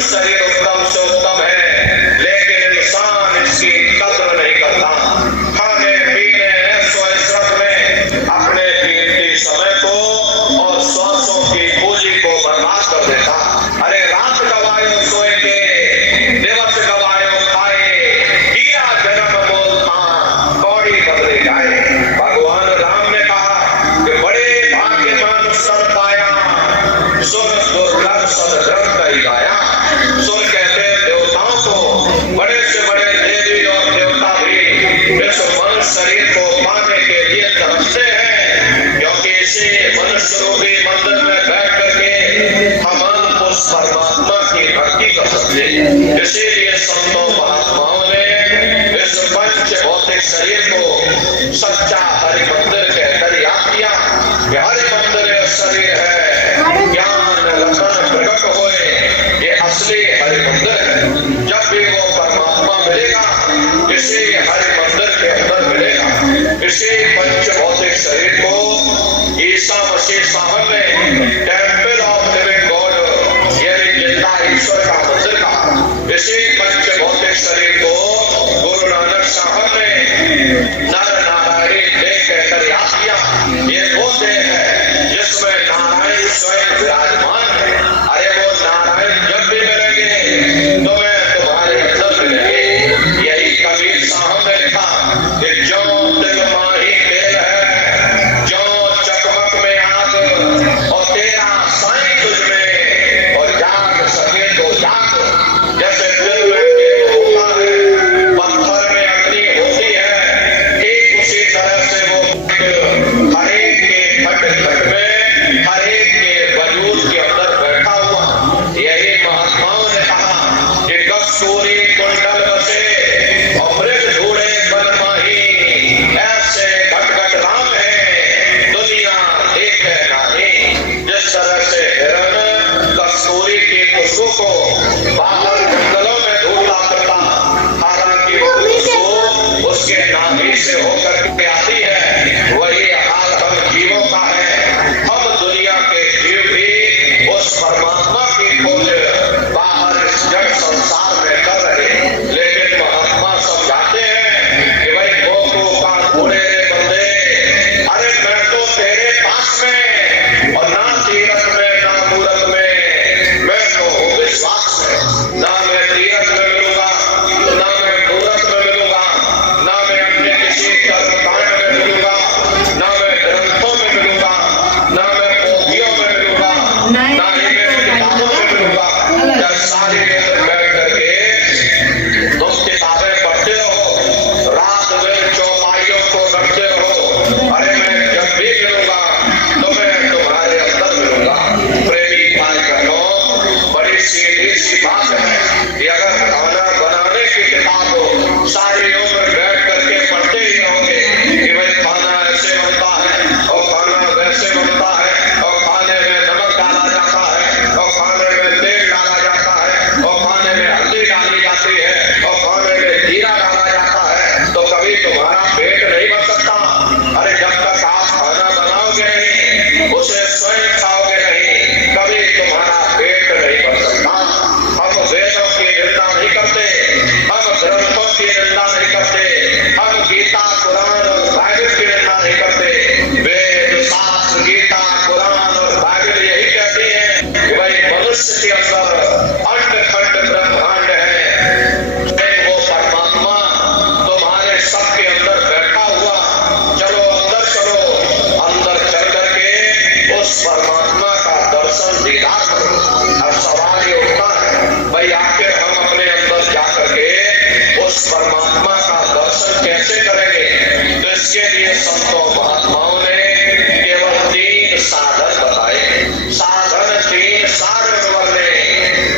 मनुष्य शरीर उत्तम से उत्तम है, लेकिन इंसान इसकी कद्र नहीं करता। खाने पीने ऐशो इशरत में अपने कीमती समय को और श्वासों की पूंजी को बर्बाद कर देता। अरे रात गवायो सोए के, दिवस गवायो खाए, हीरा जन्म मोल था, कौड़ी बदले जाए। भगवान राम ने कहा कि बड़े भाग्यवान सर पाया, सुन दुर्लभ सद ग्रंथ कही गाया। सुन कहते हैं देवताओं को, बड़े से बड़े देवी और देवता भी इस मनुष्य शरीर को पाने के लिए तरसते हैं, क्योंकि इसी मनुष्य रूपी मंदिर में बैठ करके हम उस परमात्मा की भक्ति कर सकते हैं। इसीलिए संतों महात्माओं ने इस पंच भौतिक शरीर को सच्चा हरि मंदिर कहकर याद किया कि हरि मंदिर शरीर है, ज्ञान रतन प्रकट होए, ये असली हरि मंदिर है। जब भी वो परमात्मा मिलेगा, इसी हरि मंदिर के अंदर मिलेगा। इसी पंच भौतिक शरीर को ईसा मसीह साहब ने टेम्पल ऑफ लिविंग गॉड, यानी जिंदा ईश्वर का मंदिर कहा। इसी पंच भौतिक शरीर को गुरु नानक साहब ने नर नारायण देह कहकर याद किया। ये वो देह है जिसमें नारायण स्वयं विराजमान है। अरे वो नारायण जब भी मिलेंगे तो मैं तुम्हारे अंदर मिलेंगे। यही कबीर साहब ने कहा कि जो दिल माही तेल है, जो चकमक में आग, और तेरा साईं तुझ में, और जाग सके तो जाग। जैसे दिल में तेल होता है, पत्थर में अग्नि होती है, ठीक उसी तरह से वो हर एक के खट खट में, हर एक के वजूद के अंदर बैठा हुआ। यही महात्माओं ने कहा कि कस्तूरी कुंडल बसे और मृग ढूंढे बन माही, ऐसे घट घट राम है दुनिया देखे नाही। जिस तरह से हिरण कस्तूरी की खुशबू को बाहर जंगलों में ढूंढता फिरता, हालांकि वो खुशबू उसके नाभि से होकर के आती है, वही हाल हम जीवों का है। हम दुनिया के जीव भी उस परमात्मा की खोज बाहर इस जग संसार में कर रहे हैं, लेकिन महात्मा समझाते हैं कि भाई गोकू का घोड़े रे बंदे, अरे मैं तो तेरे पास में, और ना तीरथ में ना मूरत में, मैं तो हूँ विश्वास में। ना मैं तीरथ में मिलूंगा, ना मैं मूरत में मिलूंगा, ना मैं अपने किसी कर्मकांड में मिलूंगा, ना मैं ग्रंथों में मिलूंगा, ना मैं पोथियों में मिलूंगा, ना ही मैं किताबों में मिलूंगा। जब सारी रात बैठ करके तुम किताबें पढ़ते हो, रात में चौपाइयों को रखते हो, अरे मैं जब भी मिलूंगा तो मैं तुम्हारे अंदर मिलूंगा। प्रेमी भाई बहनों, बड़ी सीधी सी बात है कि अगर खाना बनाने की किताब हो, सारी उम्र बैठ करके पढ़ते ही रहोगे कि भाई खाना ऐसे बनता है और खाना वैसे बनता है, और खाने में नमक डाला जाता है, और खाने में तेल डाला जाता है, और खाने में हल्दी डाली जाती है, और खाने में जीरा डाला जाता है, तो कभी तुम्हारा पेट नहीं भर सकता। अरे जब तक आप खाना बनाओगे नहीं, उसे स्वयं खाओगे नहीं, कभी तुम्हारा पेट नहीं भर सकता। हम वेदों की निंदा नहीं करते, हम ग्रंथों की निंदा नहीं करते, हम गीता कुरान और बाइबल की निंदा नहीं करते। वेद शास्त्र गीता कुरान और बाइबल यही कहती है कि भाई मनुष्य के अंदर अंडखंड ब्रह्मांड है, वो परमात्मा तुम्हारे सबके अंदर बैठा हुआ। चलो अंदर चलो, अंदर चल करके उस परमात्मा का दर्शन दीदार करो। अब सवाल ये उठता है, भाई आखिर हम अपने अंदर जा करके उस परमात्मा का दर्शन कैसे करेंगे? तो इसके लिए संतों महात्माओं ने केवल 3 साधन बताए। साधन 3 साधन वाले,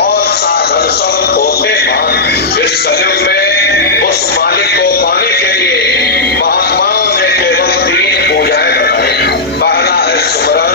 और साधन सब होते मान। इस कलयुग में उस मालिक को पाने के लिए महात्माओं ने केवल 3 पूजाएं बताई। पहला है सुमरन,